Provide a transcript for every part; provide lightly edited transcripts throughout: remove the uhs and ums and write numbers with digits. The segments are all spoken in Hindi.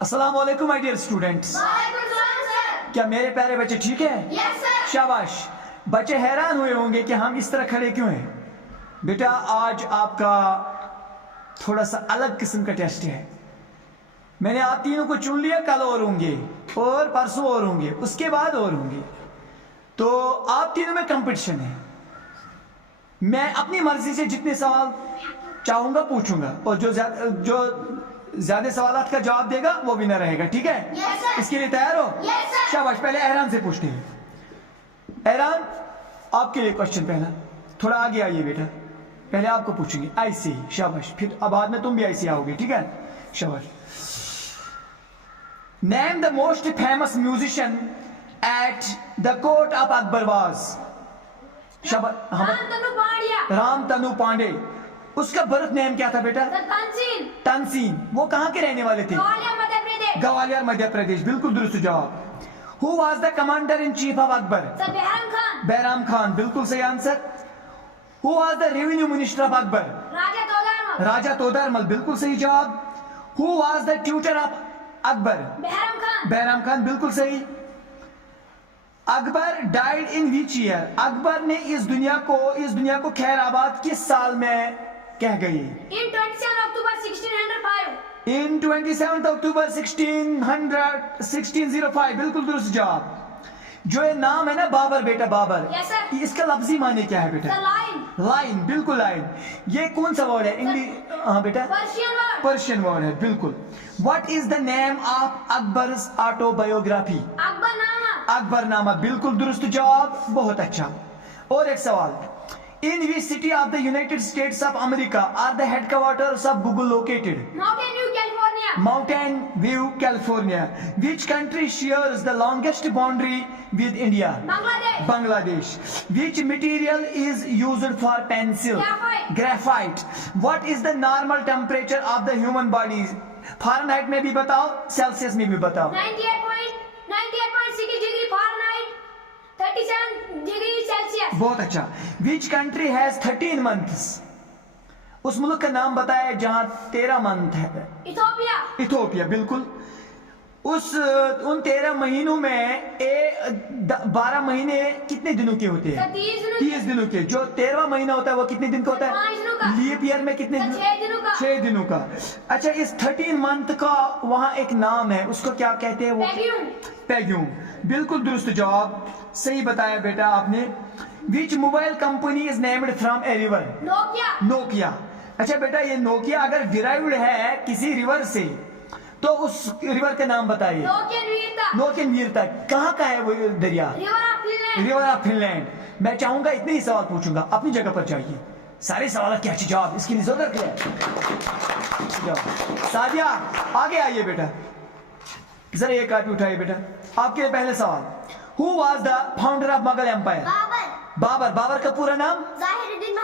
अस्सलाम वालेकुम माय डियर स्टूडेंट्स। क्या मेरे प्यारे बच्चे ठीक है? Yes, sir. शाबाश। बच्चे हैरान हुए होंगे कि हम इस तरह खड़े क्यों हैं। बेटा आज आपका थोड़ा सा अलग किस्म का टेस्ट है। मैंने आप तीनों को चुन लिया, कल और होंगे और परसों और होंगे, उसके बाद और होंगे। तो आप तीनों में कंपटीशन है। मैं अपनी मर्जी से जितने सवाल चाहूंगा पूछूंगा और जो ज्यादा सवालात का जवाब देगा वो विनर रहेगा। ठीक है? Yes, sir. इसके लिए तैयार हो? Yes, sir. शाबाश। पहले एहरान से पूछते हैं। एहरान, आपके लिए क्वेश्चन पहला। थोड़ा आगे आइए बेटा, पहले आपको पूछेंगे ऐसे ही। शाबाश। फिर अब बाद में तुम भी ऐसे आओगे। ठीक है? शाबाश। Name the most famous musician at the court of Akbar was. शाबाश। राम तनु पांडे। उसका बर्थ नेम क्या था बेटा? तनसीन। वो कहाँ के रहने वाले थे? ग्वालियर मध्य प्रदेश। बिल्कुल दुरुस्त जवाब। Who was the commander in chief of Akbar? Bairam Khan. बिल्कुल सही answer. Who was the revenue minister of Akbar? Raja Todarmal. बिल्कुल सही जवाब। Who was the tutor of Akbar? Bairam Khan. बिल्कुल सही। Akbar died in which year? Akbar ने इस दुनिया को खैराबाद किस साल में कह गई? In 27 October 1605. इन 27 अक्टूबर 1605। बिल्कुल दुरुस्त जवाब। जो ये नाम है ना बाबर, बेटा बाबर, Yes, sir. इसका लफ्जी माने क्या है बेटा? The lion. लाइन। बिल्कुल लाइन। ये कौन सा वर्ड है? इंग्लिश। हाँ बेटा, Persian word. पर्शियन वर्ड है। बिल्कुल। What is the name of Akbar's autobiography? Akbarnama. Akbarnama. बिल्कुल दुरुस्त जवाब। बहुत अच्छा। और एक सवाल। In which city of the United States of America are the headquarters of Google located? Mountain View, California. Mountain View, California. Which country shares the longest boundary with India? Bangladesh. Bangladesh. Which material is used for pencil? Graphite. Graphite. What is the normal temperature of the human body? Fahrenheit में भी बताओ, Celsius में भी बताओ। 98.6 degree Fahrenheit. 37 degree Celsius. बहुत अच्छा। Which country has 13 months? उस मुल्क का नाम बताया जहां 13 मंथ है। Ethiopia. इथोपिया। बिल्कुल। उन 13 महीनों में 12 महीने कितने दिनों के होते हैं? 30 दिनों के। जो 13वां महीना होता है वो कितने दिन का होता है? 5 दिनों का। लीप ईयर में कितने दिन? 6 दिनों का। 6 दिनों का। अच्छा, इस 13 मंथ का वहां एक नाम है, उसको क्या कहते हैं? वो पैग्यूम। बिल्कुल दुरुस्त जवाब। सही बताया बेटा आपने। विच mobile company is named from a river? Nokia. अच्छा बेटा, ये नोकिया अगर डिराइव्ड है किसी रिवर से तो उस रिवर का नाम बताइए। नोकियन वीरता। कहाँ का है वो दरिया? River of Finland. मैं चाहूंगा इतने ही सवाल पूछूंगा, अपनी जगह पर जाइए। सारे सवाल के अच्छे जवाब, इसके लिए जरूरत है। सादिया आगे आइए बेटा, जरा ये कापी उठाइए बेटा। आपके लिए पहले सवाल। Who was the founder of Mughal Empire? Babur. Babur का पूरा नाम? जाहिरुद्दीन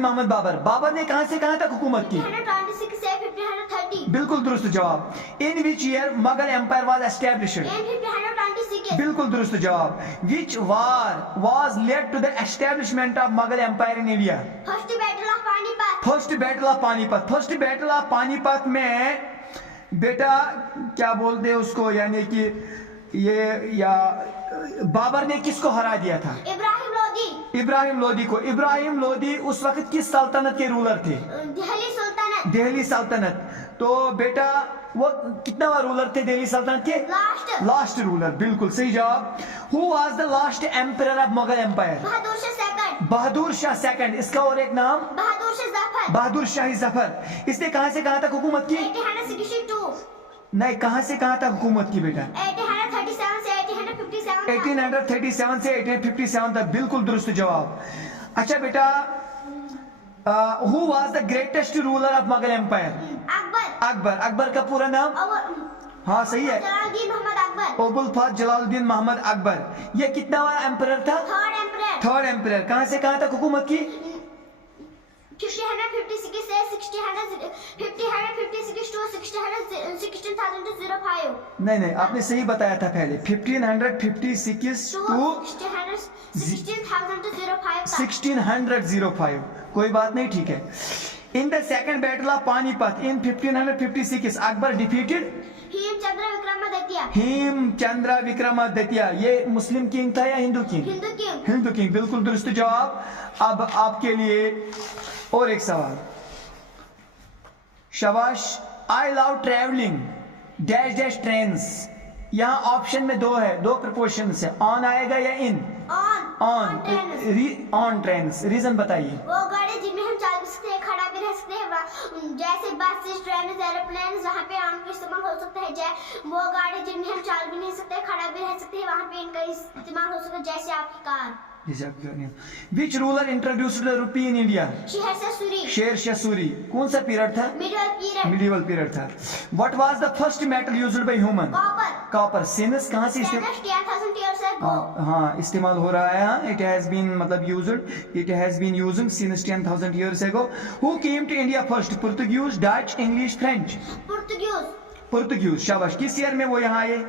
मोहम्मद बाबर। बाबर ने कहां से कहां तक हुकूमत की? 1526 से 1530. बिल्कुल दुरुस्त जवाब। In which year Mughal empire was established? 1526. बिल्कुल दुरुस्त जवाब। Which war was led to the establishment of Mughal empire in India? First battle of Panipat. First battle of Panipat. First battle of Panipat में बेटा क्या बोलते हैं उसको, यानी कि ये या बाबर ने किसको हरा दिया था? इब्राहिम लोदी. इब्राहिम लोदी को। इब्राहिम लोदी उस वक्त किस सल्तनत के रूलर थे? दिल्ली सुल्तानत. दिल्ली सल्तनत। तो बेटा वो कितना रूलर थे दिल्ली सल्तनत के? Last ruler. बिल्कुल सही जवाब। Who was the last emperor of Mughal Empire? Bahadur Shah second. Bahadur Shah second. इसका और एक नाम? बहादुर शाह जफर. बहादुर शाही जफर। इसने कहां से कहां तक हुकूमत की? 1862. नहीं, कहां से कहां तक हुकूमत की बेटा? 1837 से 1857. 1837 से 1857 तक। बिल्कुल दुरुस्त जवाब। अच्छा बेटा, who was the greatest ruler of Mughal Empire? Akbar. Akbar का पूरा नाम? हाँ सही है, जलालुद्दीन मोहम्मद अकबर. अबुल फज जलालुद्दीन मोहम्मद अकबर। ये कितना वाला एम्परर था? Third emperor. कहां से कहां तक हुकूमत की? 1556 से 1556 to 1605. नहीं, आपने सही बताया था पहले। 1556 टू 16,005. 1605। कोई बात नहीं, ठीक है। In the second battle of Panipat in 1556, Akbar defeated Hemchandra Vikramaditya. Hemchandra Vikramaditya. ये मुस्लिम किंग था या Hindu king? Hindu king. Hindu king, बिल्कुल दुरुस्त जवाब. अब आपके लिए और एक सवाल. शाबाश. I love travelling dash dash trains. यहाँ ऑप्शन में दो है, दो प्रपोर्शन है. ऑन आएगा या इन? On trains. रीजन बताइए. वो गाड़ी जिनमें हम चल भी सकते हैं, खड़ा भी रह सकते हैं. जैसे बस, ट्रेन, एरोप्लेन, जहाँ पे ऑन का इस्तेमाल हो सकता है. वो गाड़ी जिनमें हम चल भी नहीं सकते, खड़ा भी रह सकते हैं, वहाँ पे इनका इस्तेमाल हो सकता है. जैसे आपकी car. Which ruler introduced the rupee in India? शेर Sher Suri. कौन सा पीरियड था? Medieval period था. What was the first metal used by human? Copper. Sinus कहाँ से हाँ इस्तेमाल हो रहा है. हाँ, it has been मतलब used since 10,000 years ago. Who came to India first? Portuguese, Dutch, English, French? Portuguese. शाबाश. किस ईयर में वो यहाँ आए?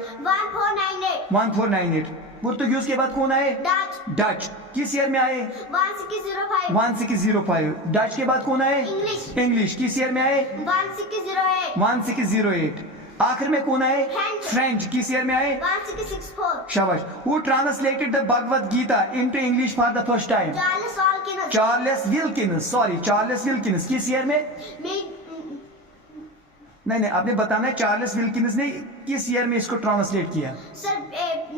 1498. पुर्तगीज के बाद कौन आए? डच. किस ईयर में आए? 1605. डच के बाद कौन आए? इंग्लिश. किस ईयर में आए? 1608. आखिर में कौन आए? फ्रेंच. किस ईयर में आए? 1664. शाबाश. Who translated the Bhagavad Gita into English for the first time? Charles Wilkins. किस ईयर में? नहीं आपने बताना है चार्ल्स विल्किंस ने किस ईयर में इसको ट्रांसलेट किया.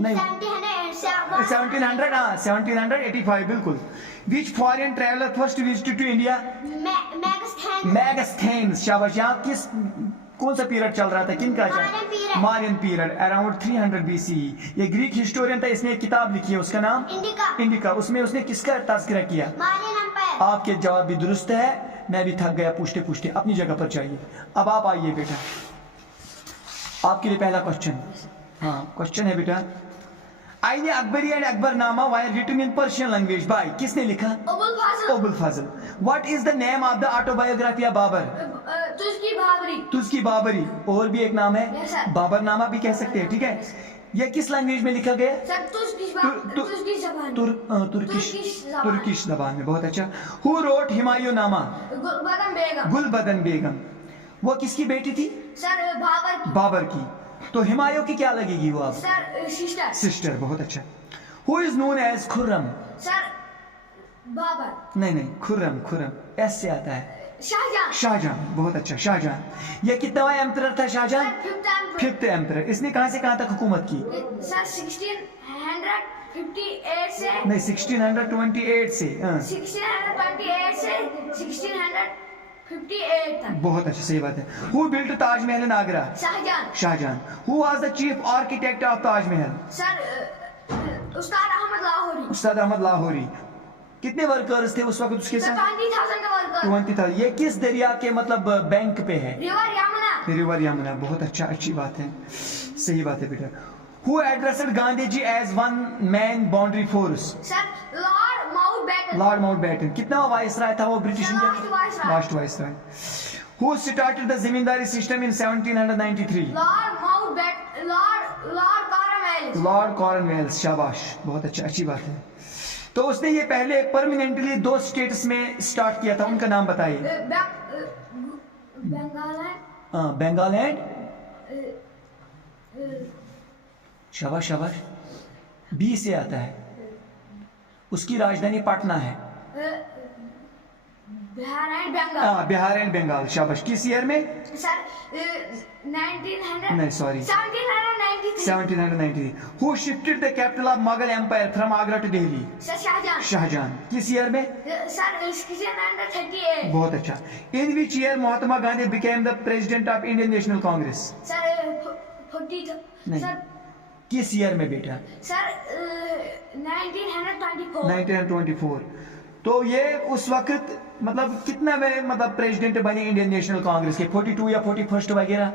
नहीं 1700. 1785. बिल्कुल. Which foreign traveler first visited to India? Megasthenes. शाबाश. यहाँ कौन सा पीरियड चल रहा था? किन का? Marian period. Around 300 BCE. ये ग्रीक हिस्टोरियन था, इसने एक किताब लिखी है, उसका नाम इंडिका. उसमें उसने किसका तस्करा किया? आपके जवाब भी दुरुस्त है. मैं भी थक गया पूछते पूछते. अपनी जगह पर चाहिए. अब आप आइए बेटा, आपके लिए पहला क्वेश्चन. हाँ क्वेश्चन है बेटा. Ain-i Akbari and Akbarnama were written in Persian language by. किसने लिखा? Abul Fazal. What is the name of the autobiography of Babur? Tuzuk-i Baburi. और भी एक नाम है, बाबरनामा भी कह सकते हैं. ठीक है. यह किस लैंग्वेज में लिखा गया? तुर्किश जबान में. बहुत अच्छा. Who wrote Humayunnama? गुलबदन बेगम. वो किसकी बेटी थी? बाबर की. तो हिमायूं की क्या लगेगी वो? आप सिस्टर. बहुत अच्छा. Who is known as Khurram? नहीं खुर्रम. एस से आता है. शाहजहां. बहुत अच्छा. शाहजहां. ये कितना एम्परर था शाहजहां? 5th emperor. इसने कहां से कहां तक हुकूमत की? 1658 से. नहीं 1628 से. 1628 से 1658 तक. बहुत अच्छा. सही बात है. Who built Taj Mahal in Agra? Shah Jahan. Who was the chief architect of Taj Mahal? Ustad Ahmad Lahori. कितने वर्कर्स थे उस वक्त उसके साथ? 20,000. ये किस दरिया के मतलब बैंक पे है? रिवर यमुना. बहुत अच्छा. अच्छी बात है. सही बात है बेटा. Who addressed Gandhi ji as one man boundary force? Lord Mountbatten. कितना वाइसराय था वो British India? Last viceroy. Who started the zamindari system in 1793? Lord Cornwallis. शाबाश. बहुत अच्छा. अच्छी बात है. तो उसने ये पहले परमानेंटली 2 स्टेट्स में स्टार्ट किया था. उनका नाम बताइए. बंगाल एंड शाबाश. बी से आता है. उसकी राजधानी पटना है. बिहार एंड बंगाल. शाबाश. किस ईयर में? 1793. Who shifted the capital of Mughal Empire from Agra to Delhi? Shahjahan. किस ईयर में? 1638. बहुत अच्छा. In which year Mahatma Gandhi became the president of Indian National Congress? नहीं. किस ईयर में बेटा? 1924. तो ये उस वक्त मतलब कितना वे मतलब प्रेसिडेंट बने इंडियन नेशनल कांग्रेस के? 42 या 41 वगैरह?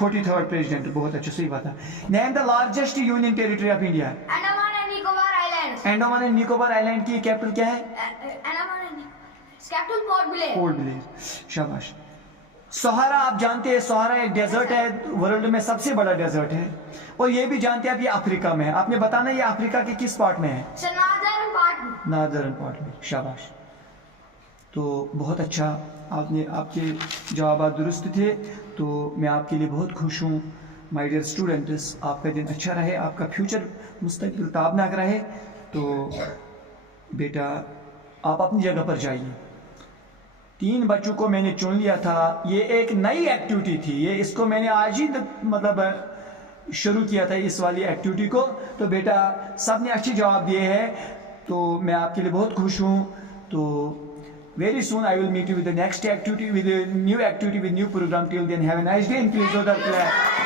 43rd president. बहुत अच्छा. सही बात है. Name the largest union territory of India? Andaman and Nicobar island की कैपिटल क्या है? Port Blair. शाबाश. सहारा आप जानते हैं, सहारा एक डेजर्ट है, वर्ल्ड में सबसे बड़ा डेजर्ट है. और ये भी जानते हैं आप ये अफ्रीका में है. आपने बताना ये अफ्रीका के किस पार्ट में है? नॉर्दर्न पार्ट में. शाबाश. तो बहुत अच्छा, आपके जवाब दुरुस्त थे, तो मैं आपके लिए बहुत खुश हूँ। माय डियर स्टूडेंट्स, आपका दिन अच्छा रहे, आपका फ्यूचर मुस्तकबिल ताबनाक रहे। तो बेटा आप अपनी जगह पर जाइए। 3 बच्चों को मैंने चुन लिया था, ये एक नई एक्टिविटी थी, ये इसको मैंने आज ही मतलब शुरू किया था इस वाली एक्टिविटी को। तो बेटा सब ने अच्छे जवाब दिए हैं, तो मैं आपके लिए बहुत खुश हूँ। तो very soon I will meet you with the next activity, with a new activity, with new program. Till then, have a nice day and please do that.